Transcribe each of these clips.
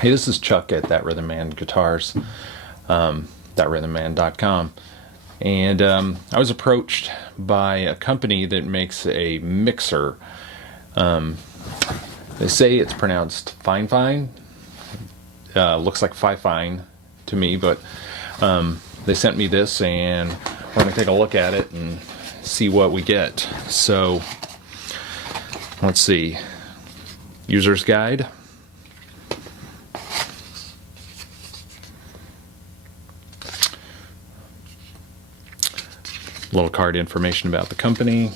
Hey, this is Chuck at That Rhythm Man Guitars, thatrhythmman.com. And I was approached by a company that makes a mixer. They say it's pronounced Fifine. Looks like Fifine to me, but they sent me this, and we're going to take a look at it and see what we get. So, let's see. User's guide. Little card information about the company.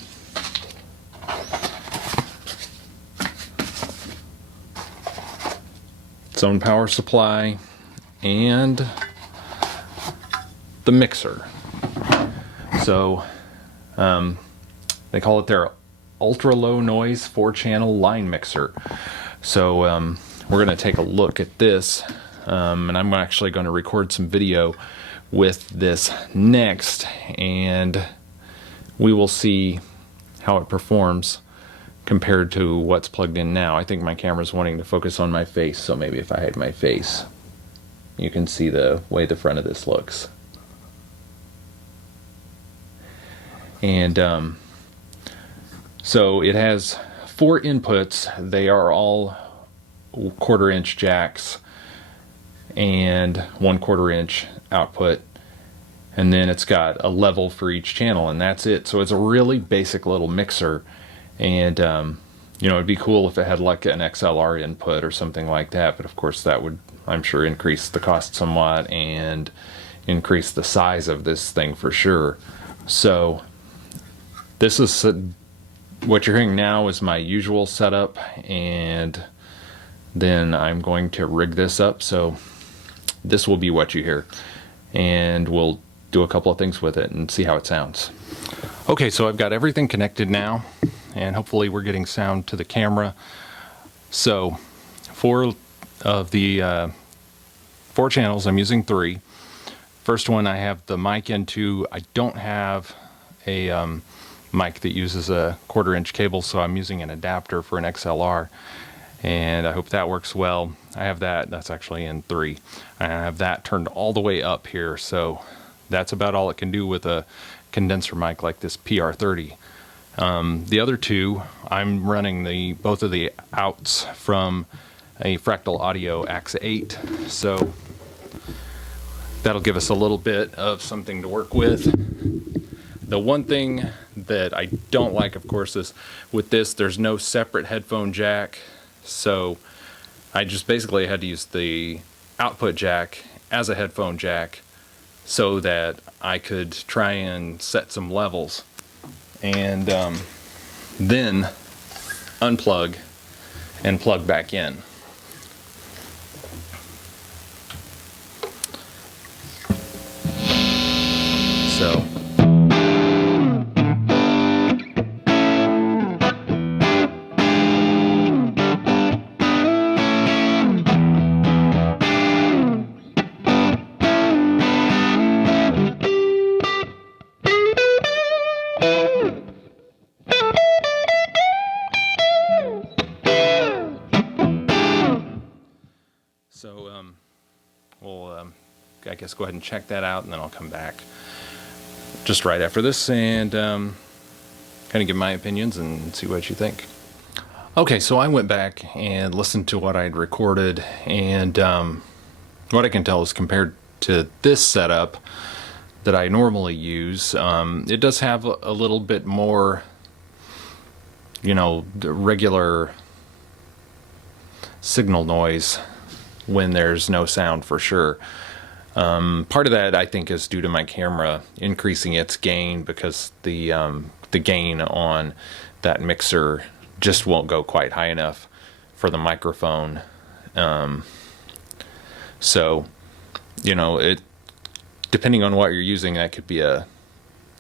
Its own power supply, and the mixer. So they call it their ultra low noise 4-channel line mixer. So we're going to take a look at this, and I'm actually going to record some video with this next, and we will see how it performs compared to what's plugged in now. I think my camera's wanting to focus on my face, so maybe if I hide my face, you can see the way the front of this looks. And so it has 4 inputs. They are all 1/4 inch jacks and 1/4 inch output, and then it's got a level for each channel, and that's it. So it's a really basic little mixer, and you know, it'd be cool if it had like an XLR input or something like that, but of course that would, I'm sure, increase the cost somewhat and increase the size of this thing for sure. So this is what you're hearing now is my usual setup, and then I'm going to rig this up, so this will be what you hear, and we'll do a couple of things with it and see how it sounds. Okay, so I've got everything connected now, and hopefully we're getting sound to the camera. So 4 of the 4 channels, I'm using 3. First one I have the mic into. I don't have a mic that uses a 1/4 inch cable, so I'm using an adapter for an XLR, and I hope that works well. I have that's actually in 3. I have that turned all the way up here, so that's about all it can do with a condenser mic like this PR30. The other 2, I'm running both of the outs from a Fractal Audio Axe 8, so that'll give us a little bit of something to work with. The one thing that I don't like, of course, is with this, there's no separate headphone jack, so I just basically had to use the output jack as a headphone jack so that I could try and set some levels, and then unplug and plug back in. So we'll, I guess, go ahead and check that out, and then I'll come back just right after this and kind of give my opinions and see what you think. Okay, so I went back and listened to what I'd recorded, and what I can tell is compared to this setup that I normally use, it does have a little bit more, you know, regular signal noise when there's no sound, for sure. Part of that, I think, is due to my camera increasing its gain, because the gain on that mixer just won't go quite high enough for the microphone. So, you know, depending on what you're using, that could be an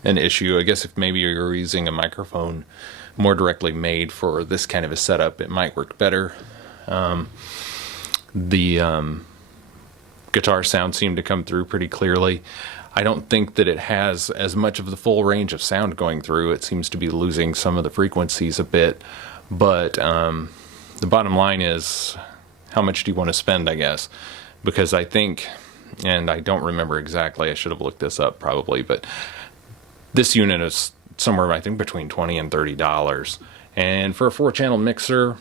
issue. I guess if maybe you're using a microphone more directly made for this kind of a setup, it might work better. The guitar sound seemed to come through pretty clearly. I don't think that it has as much of the full range of sound going through. It seems to be losing some of the frequencies a bit, but the bottom line is how much do you want to spend, I guess, because I think, and I don't remember exactly, I should have looked this up probably, but this unit is somewhere, I think, between $20 and $30. And for a 4-channel mixer,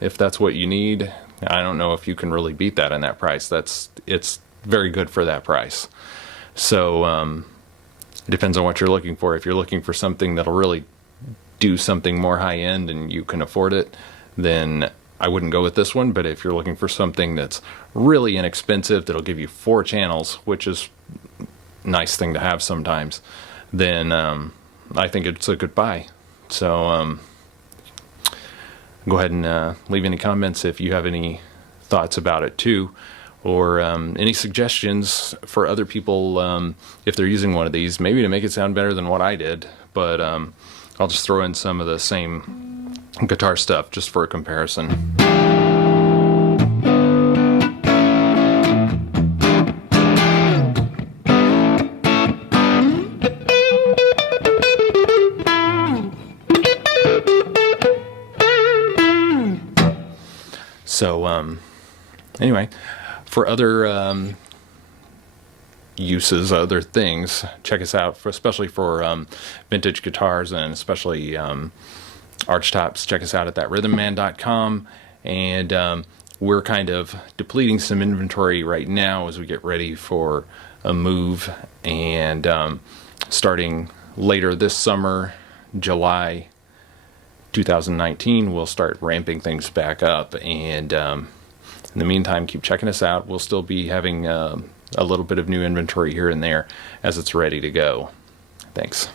if that's what you need, I don't know if you can really beat that in that price. It's very good for that price. So it depends on what you're looking for. If you're looking for something that'll really do something more high end and you can afford it, then I wouldn't go with this one. But if you're looking for something that's really inexpensive, that'll give you 4 channels, which is a nice thing to have sometimes, then I think it's a good buy. So go ahead and leave any comments if you have any thoughts about it too, or any suggestions for other people if they're using one of these, maybe to make it sound better than what I did. But I'll just throw in some of the same guitar stuff just for a comparison. So anyway, for other uses, other things, check us out, especially for vintage guitars and especially arch tops. Check us out at thatrhythmman.com. And we're kind of depleting some inventory right now as we get ready for a move. And starting later this summer, July 2019, we'll start ramping things back up. And in the meantime, keep checking us out. We'll still be having a little bit of new inventory here and there as it's ready to go. Thanks.